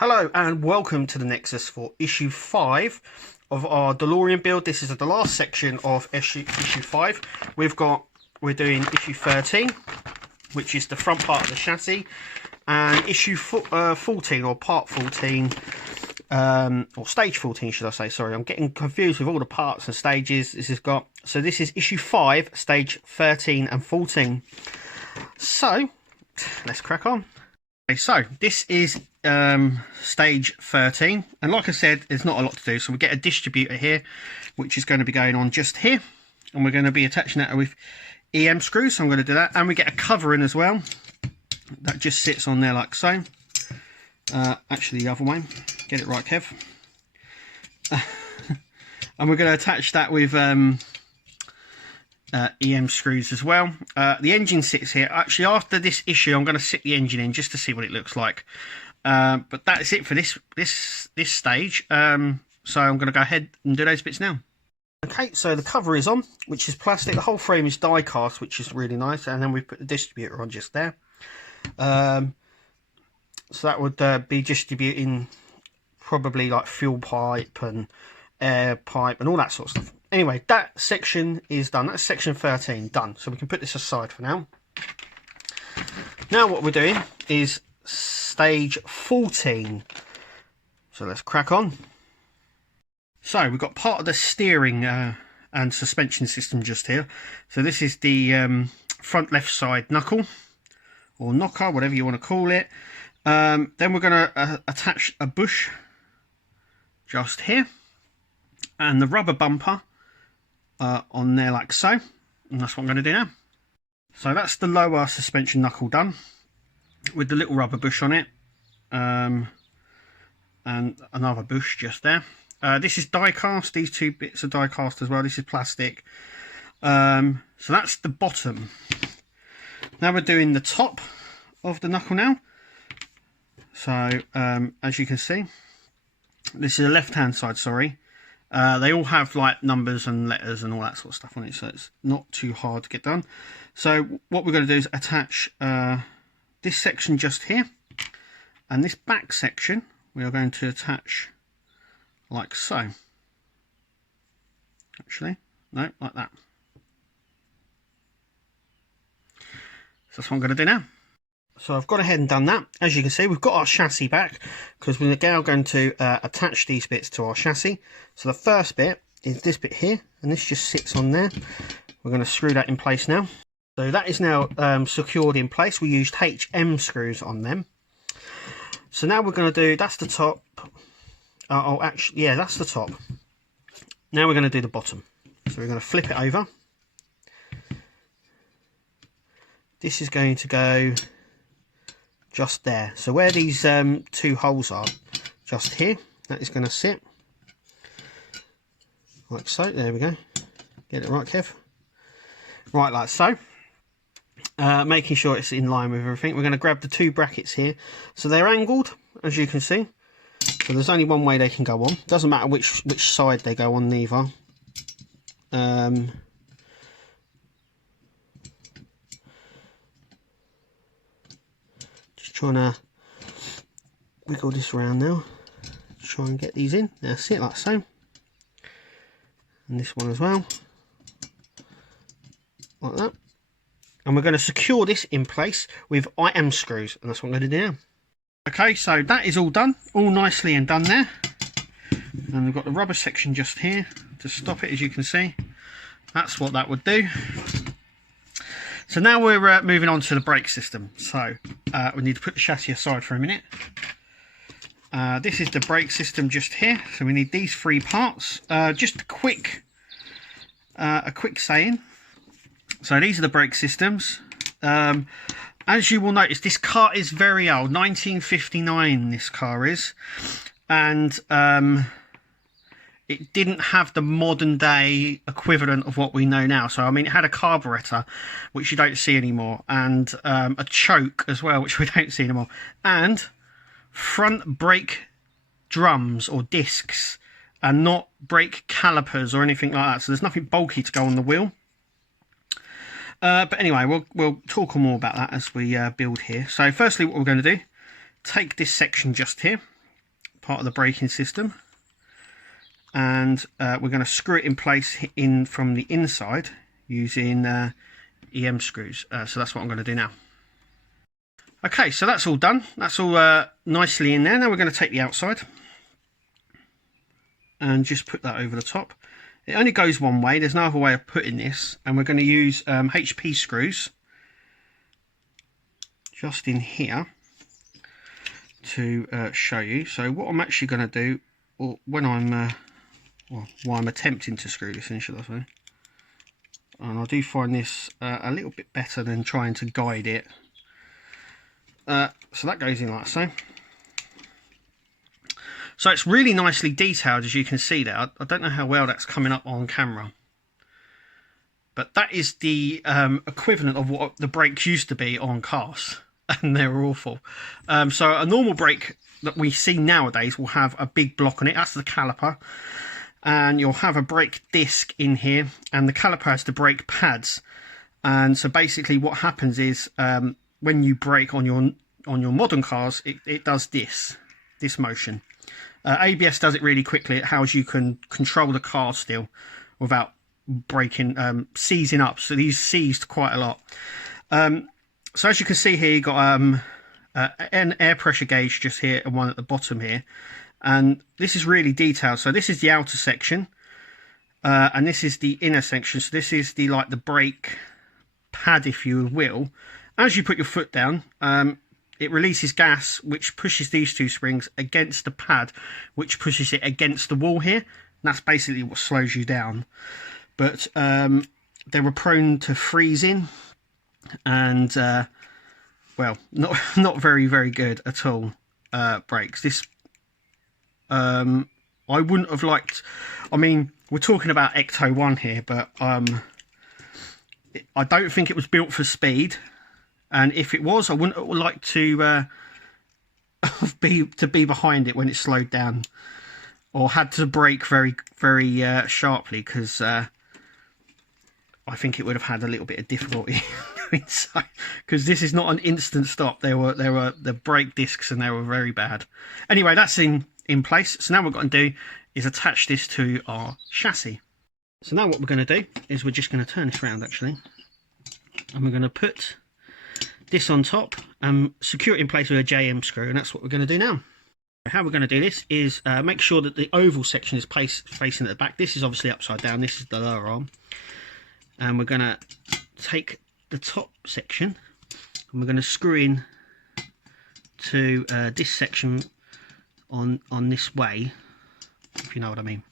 Hello and welcome to the Nexus for issue 5 of our DeLorean build. This is the last section of issue 5. We're doing issue 13, which is the front part of the chassis, and issue 14 or part 14, or stage 14 should I say, sorry, I'm getting confused with all the parts and stages this has got. So this is issue 5, stage 13 and 14. So let's crack on. Okay, so this is stage 13, and like I said, there's not a lot to do. So we get a distributor here, which is going to be going on just here, and we're going to be attaching that with EM screws. So I'm going to do that, and we get a covering as well that just sits on there like so. Actually, the other way. Get it right, Kev. And we're going to attach that with EM screws as well. The engine sits here. Actually, after this issue, I'm going to sit the engine in just to see what it looks like. But that's it for this stage. So I'm going to go ahead and do those bits now. Okay, so the cover is on, which is plastic. The whole frame is die cast, which is really nice. And then we put the distributor on just there. So that would be distributing probably like fuel pipe and air pipe and all that sort of stuff. Anyway, that section is done. That's section 13 done. So we can put this aside for now. Now what we're doing is stage 14. So let's crack on. So we've got part of the steering and suspension system just here. So this is the front left side knuckle or knocker, whatever you want to call it. Then we're going to attach a bush just here, and the rubber bumper on there like so, and that's what I'm going to do now. So that's the lower suspension knuckle done with the little rubber bush on it, and another bush just there. This is die cast. These two bits are die cast as well. This is plastic. So that's the bottom. Now we're doing the top of the knuckle now. So as you can see, this is the left hand side, sorry. They all have like numbers and letters and all that sort of stuff on it, so it's not too hard to get done. So what we're going to do is attach this section just here, and this back section we are going to attach like so. Actually, no, like that. So that's what I'm going to do now. So I've gone ahead and done that. As you can see, we've got our chassis back because we're now going to attach these bits to our chassis. So the first bit is this bit here, and this just sits on there. We're going to screw that in place now. So that is now secured in place. We used HM screws on them. So now we're going to do, that's the top. Oh, actually, yeah, that's the top. Now we're going to do the bottom. So we're going to flip it over. This is going to go just there. So where these two holes are, just here, that is going to sit like so. There we go. Get it right, Kev. Right, like so. Making sure it's in line with everything. We're going to grab the two brackets here. So they're angled, as you can see. So there's only one way they can go on. Doesn't matter which side they go on, neither. Trying to wiggle this around now, try and get these in. That's it, like so, and this one as well, like that. And we're going to secure this in place with IM screws, and that's what I'm going to do now. Okay, so that is all done, all nicely and done there. And we've got the rubber section just here to stop it, as you can see. That's what that would do. So now we're moving on to the brake system. So we need to put the chassis aside for a minute. This is the brake system just here. So we need these three parts. Just a quick saying. So these are the brake systems. As you will notice, this car is very old. 1959 this car is. And it didn't have the modern day equivalent of what we know now. So, I mean, it had a carburetor, which you don't see anymore, and a choke as well, which we don't see anymore, and front brake drums or discs, and not brake calipers or anything like that. So there's nothing bulky to go on the wheel. But anyway, we'll talk more about that as we build here. So firstly, what we're going to do, take this section just here, part of the braking system, and we're going to screw it in place from the inside using EM screws. So that's what I'm going to do now. Okay, so that's all done. That's all nicely in there. Now we're going to take the outside and just put that over the top. It only goes one way. There's no other way of putting this, and we're going to use HP screws just in here to show you. So what I'm actually going to do, or when I'm while I'm attempting to screw this in, should I say, and I do find this a little bit better than trying to guide it. So that goes in like so. So it's really nicely detailed, as you can see there. I don't know how well that's coming up on camera, but that is the equivalent of what the brakes used to be on cars, and they're awful. So a normal brake that we see nowadays will have a big block on it. That's the caliper, and you'll have a brake disc in here, and the caliper has the brake pads. And so basically what happens is when you brake on your modern cars, it does this motion. ABS does it really quickly. It how you can control the car still without braking, seizing up. So these seized quite a lot. So as you can see here, you've got an air pressure gauge just here and one at the bottom here, and this is really detailed. So this is the outer section, and this is the inner section. So this is the brake pad, if you will. As you put your foot down, it releases gas, which pushes these two springs against the pad, which pushes it against the wall here. And that's basically what slows you down. But they were prone to freezing, and well, not very good at all. Brakes. This I wouldn't have liked. I mean, we're talking about ecto-1 here, but I don't think it was built for speed. And if it was, I wouldn't like to be behind it when it slowed down, or had to brake very sharply, because I think it would have had a little bit of difficulty doing so, because this is not an instant stop. There were the brake discs, and they were very bad. Anyway, that's in place. So now what we're going to do is attach this to our chassis. So now what we're going to do is we're just going to turn this around actually, and we're going to put this on top and secure it in place with a JM screw, and that's what we're going to do now. How we're going to do this is make sure that the oval section is facing at the back. This is obviously upside down. This is the lower arm, and we're going to take the top section and we're going to screw in to this section on this way, if you know what I mean.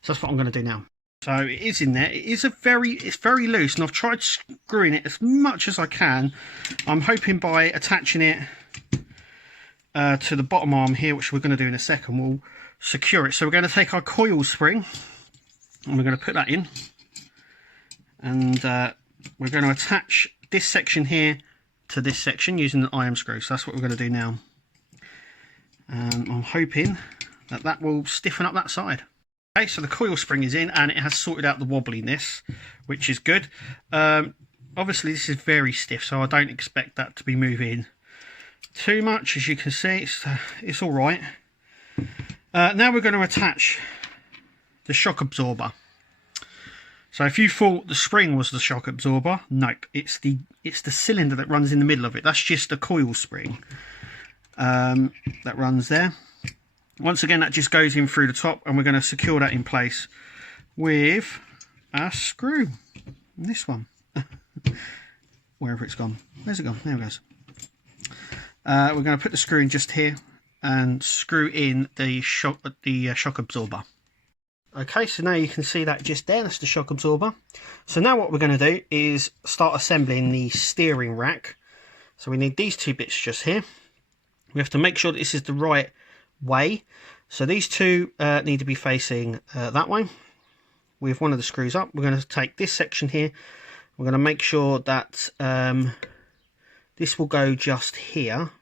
So that's what I'm going to do now. So it is in there. It's very loose, and I've tried screwing it as much as I can. I'm hoping by attaching it to the bottom arm here, which we're going to do in a second, we'll secure it. So we're going to take our coil spring and we're going to put that in, and we're going to attach this section here to this section using the IM screw. So that's what we're going to do now. I'm hoping that will stiffen up that side. Okay, so the coil spring is in, and it has sorted out the wobbliness, which is good. Obviously this is very stiff, so I don't expect that to be moving too much. As you can see, it's all right. Now we're going to attach the shock absorber. So if you thought the spring was the shock absorber, nope, it's the cylinder that runs in the middle of it. That's just a coil spring that runs there. Once again, that just goes in through the top, and we're going to secure that in place with a screw. This one. Wherever it's gone. Where's it gone? There it goes. We're going to put the screw in just here and screw in the shock absorber. Okay, so now you can see that just there. That's the shock absorber. So now what we're going to do is start assembling the steering rack. So we need these two bits just here. We have to make sure that this is the right way. So these two need to be facing that way with one of the screws up. We're going to take this section here. We're going to make sure that this will go just here,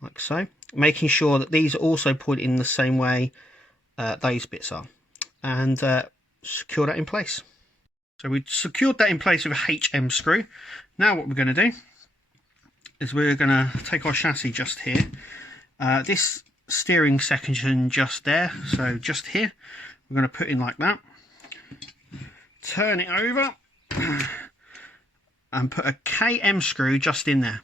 like so, making sure that these are also put in the same way those bits are, and secure that in place. So we secured that in place with a HM screw. Now what we're going to do is we're going to take our chassis just here. This steering section just there, so just here we're going to put in like that, turn it over and put a KM screw just in there,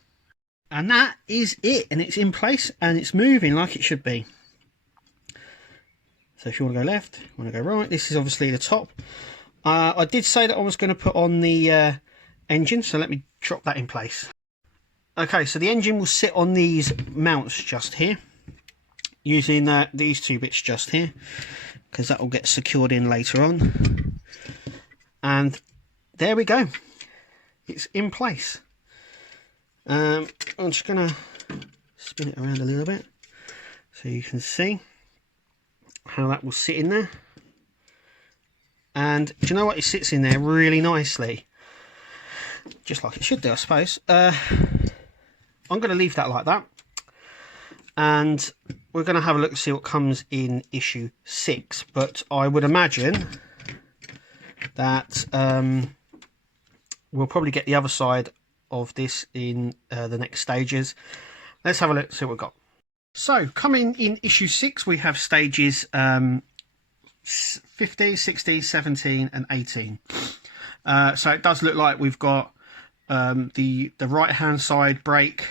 and that is it, and it's in place and it's moving like it should be. So if you want to go left, you want to go right, this is obviously the top. I did say that I was going to put on the engine, so let me drop that in place. Okay, so the engine will sit on these mounts just here, using these two bits just here, because that will get secured in later on. And there we go, it's in place. I'm just going to spin it around a little bit so you can see how that will sit in there. And do you know what, it sits in there really nicely, just like it should do, I suppose. I'm going to leave that like that, and we're going to have a look and see what comes in issue 6, but I would imagine that we'll probably get the other side of this in the next stages. Let's have a look, see what we've got. So coming in issue 6, we have stages 50, 60, 17 and 18. So it does look like we've got the right hand side brake,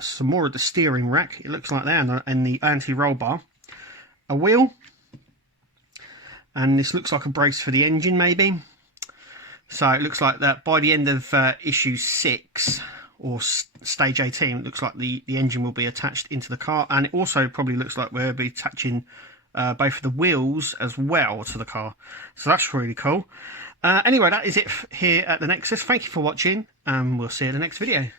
some more of the steering rack, it looks like there, and the anti-roll bar, a wheel, and this looks like a brace for the engine maybe. So it looks like that by the end of issue 6 or stage 18, it looks like the engine will be attached into the car, and it also probably looks like we'll be attaching both of the wheels as well to the car. So that's really cool. Anyway, that is it here at the Nexus. Thank you for watching, and we'll see you in the next video.